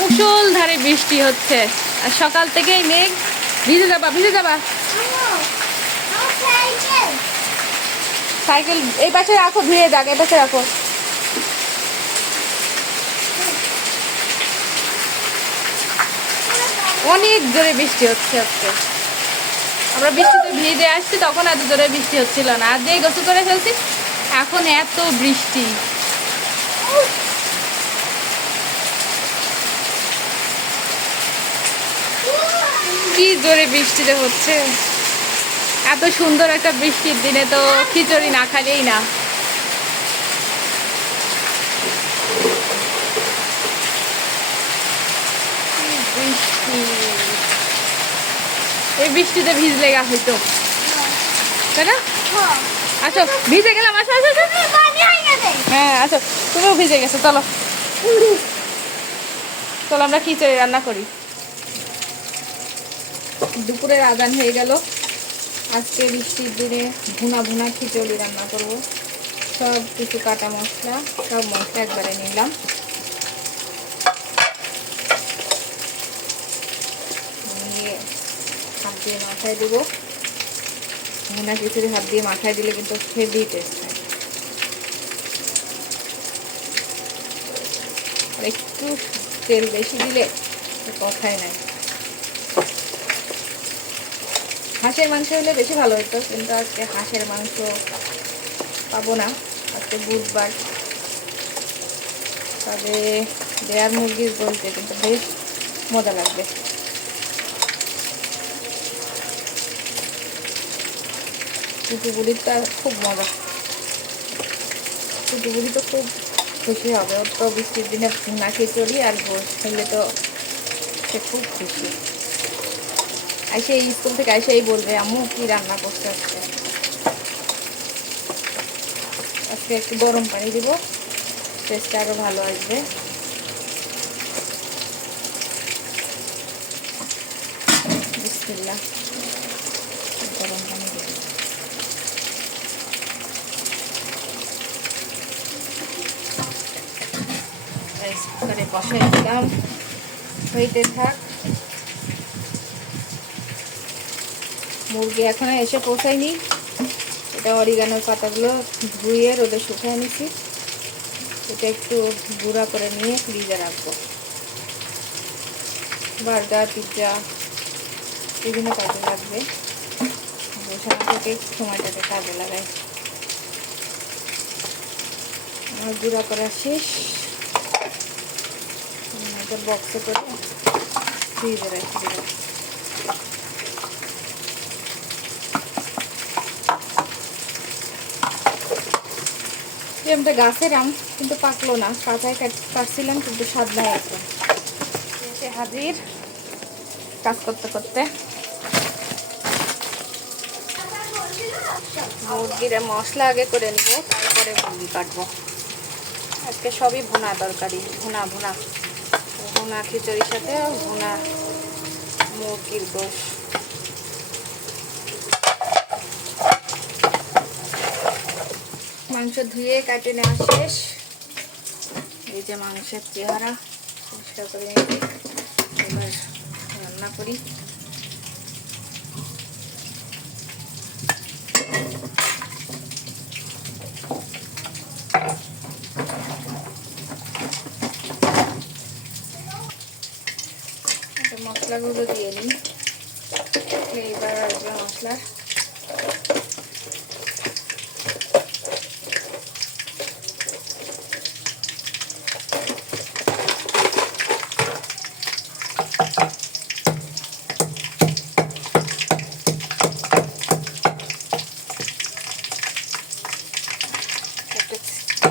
মুষলধারে বৃষ্টি হচ্ছে আর সকাল থেকেই মেঘ। ভিজে যাবা ভিজে যাবা। সাইকেল এই পাশে রাখো, ধুয়ে যাক, এই পাশে রাখো। অনেক জোরে বৃষ্টি হচ্ছে আজকে। আমরা বৃষ্টিতে ভিজে আসছি, তখন এত জোরে বৃষ্টি হচ্ছিল না, আর যেই গোসল করে ফেলছি এখন এত বৃষ্টি। কি জোরে বৃষ্টিতে হচ্ছে। এত সুন্দর একটা বৃষ্টির দিনে তো খিচুড়ি না খালেই না। বৃষ্টি, এই বৃষ্টিতে ভিজলে গা হইতো, তাই না? আচ্ছা ভিজে গেলাম, আসো আসো আসো। হ্যাঁ আচ্ছা, তুমিও ভিজে গেছো, চলো চলো আমরা খিচুড়ি রান্না করি। দুপুরের আজান হয়ে গেল। আজকে বৃষ্টির দিনে ভুনা ভুনা খিচুড়ি রান্না করব। সব কিছু কাটা মশলা, সব মশলা একবারে নিলাম, নিয়ে হাত দিয়ে মাথায় দেবো। ভুনা খিচুড়ি হাত দিয়ে মাথায় দিলে কিন্তু হেভি টেস্ট হয়। আর একটু তেল বেশি দিলে কথাই নাই। হাঁসের মাংস হলে বেশি ভালো হতো, কিন্তু আজকে হাঁসের মাংস পাবো না, আজকে বুধবার। তবে দেয়ার মুরগির বলতে কিন্তু বেশ মজা লাগবে। কুটু বুড়িটা খুব মজা, কুটু বুড়ি তো খুব খুশি হবে। ওর তো বৃষ্টির দিনে ভুনা খিচুড়ি আর গোশ খেলে তো সে খুব খুশি। আইসে স্কুল থেকে আইসেই বলবে আম্মু কি রান্না করতে আজকে। আজকে একটু গরম পানি দিব, টেস্টটা আরো ভালো আসবে। বিসমিল্লাহ, গরম পানি দিব। রাইস কুকারে বসাই দিলাম, হইতে থাক। মুরগি এখনো এসে পৌঁছায়নি। এটা অরিগানোর পাতাগুলো ধুয়ে রোদে শুকিয়ে নিছি। এটা একটু গুঁড়া করে নিয়ে ফ্রিজে রাখবো। বার্গার, পিৎজা বিভিন্ন কাজে লাগবে। বসানো থেকে সময়টাকে কাজে লাগাই। আমার গুঁড়া করা শেষ। এটা বক্সে করে ফ্রিজে রাখি দেবো। আমটা গাছের আম, কিন্তু পাকলো না, কাঁচায় কাটছিলাম, কিন্তু স্বাদ নাই একদম। এসে হাজির কাজ করতে করতে। মুরগির মশলা আগে করে নিব, তারপরে মুরগি কাটবো। আজকে সবই ভুনা তরকারি, ভুনা ভুনা ভুনা খিচুড়ির সাথে ভুনা মুরগির গোশ। মাংস ধুয়ে কাটে নেওয়া শেষ। এই যে মাংসের চেহারা, পরিষ্কার করে নিয়েছি। এবার রান্না করি। মশলাগুলো দিয়ে নিই, ফ্লেভার আসবে মশলার।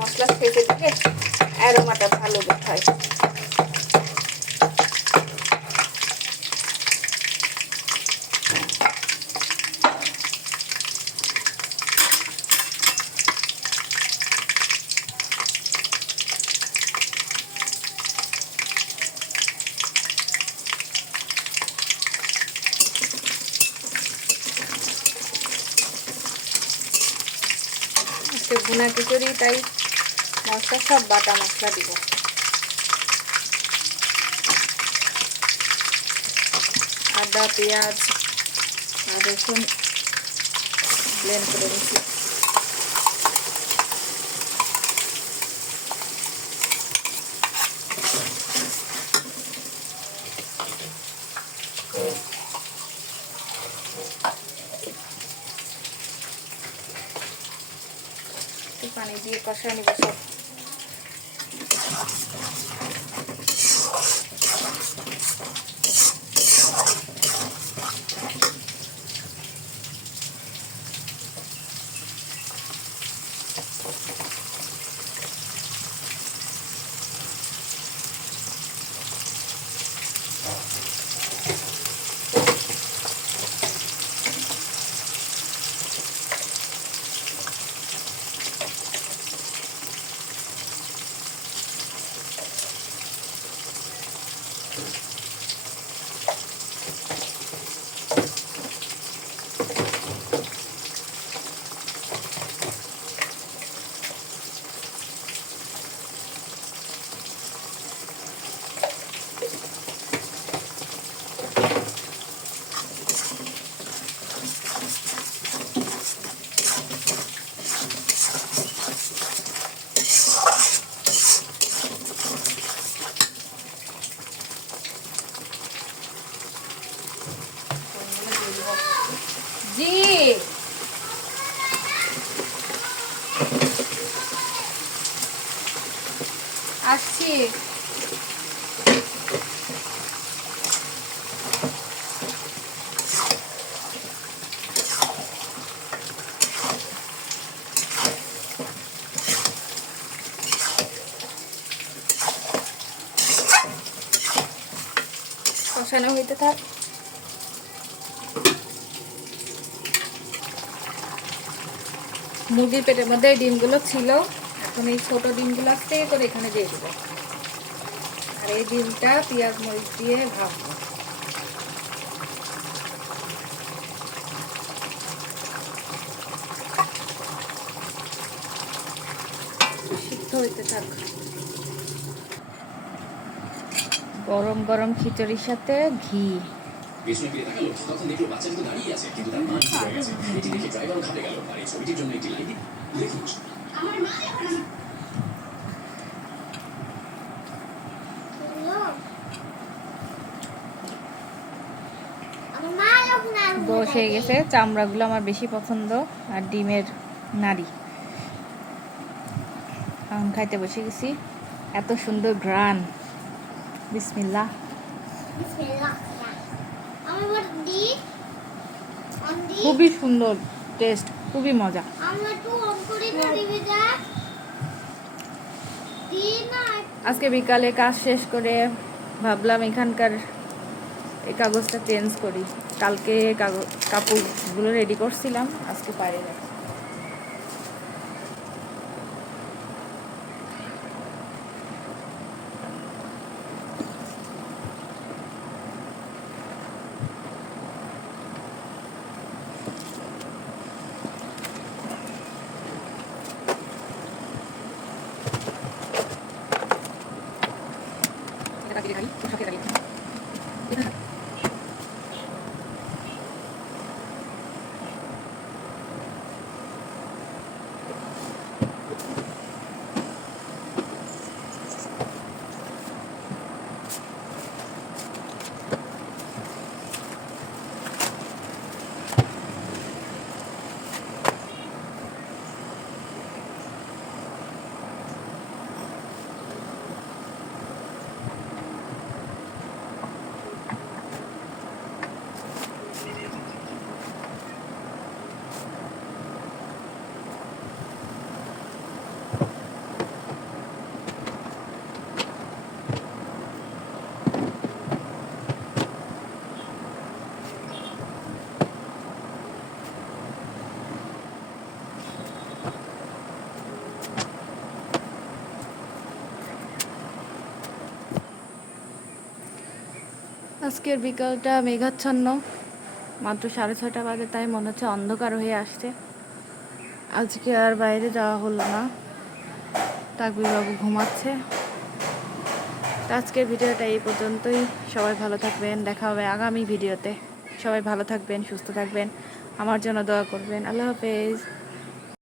মশলা ফেটে দিলে অ্যারোমাটা ভালো হয়। ভুনা খিচুড়ি তাই মশলা সব বাটা মশলা দিব। আদা পেঁয়াজ আর রসুন ব্লেন্ড করে নিচ্ছি। পানি দিয়ে কষা নিব সব। জি আসছি। কষানো হইতে থাক। মুরগির পেটের মধ্যে এই ডিমগুলো ছিল, এখন এই ছোট ডিমগুলো আস্তে করে এখানে দিয়ে দেবো। আর এই ডিমটা পেঁয়াজ মরিচ দিয়ে ভাজবো। সিদ্ধ হইতে থাক। গরম গরম খিচুড়ির সাথে ঘি। পেছনে ফিরে তাকালো, তখন দেখলো বাচ্চা কিন্তু দাঁড়িয়ে আছে, কিন্তু তার মা ঠিক হয়ে গেছে। এটি দেখে ড্রাইভারও ঘাবড়ে গেল। আর এই ছবিটির জন্য একটি লাইন দেখুন। আমার মা বসে গেছে। চামড়াগুলো আমার বেশি পছন্দ, আর ডিমের নাড়ি। খাইতে বসে গেছি। এত সুন্দর ঘ্রাণ। বিসমিল্লাহ। খুবই সুন্দর টেস্ট, খুবই মজা। আজকে বিকালে কাজ শেষ করে ভাবলাম এখানকার এই কাগজটা চেঞ্জ করি। কালকে কাপড়গুলো রেডি করছিলাম, আজকে বাইরে যাচ্ছি। আজকের বিকালটা মেঘাচ্ছন্ন, মাত্র 6:30 বাজে, তাই মনে হচ্ছে অন্ধকার হয়ে আসছে। আজকে আর বাইরে যাওয়া হলো না, তাকবীর বাবু ঘুমাচ্ছে। তো আজকের ভিডিওটা এই পর্যন্তই। সবাই ভালো থাকবেন, দেখা হবে আগামী ভিডিওতে। সবাই ভালো থাকবেন, সুস্থ থাকবেন, আমার জন্য দোয়া করবেন। আল্লাহ হাফেজ।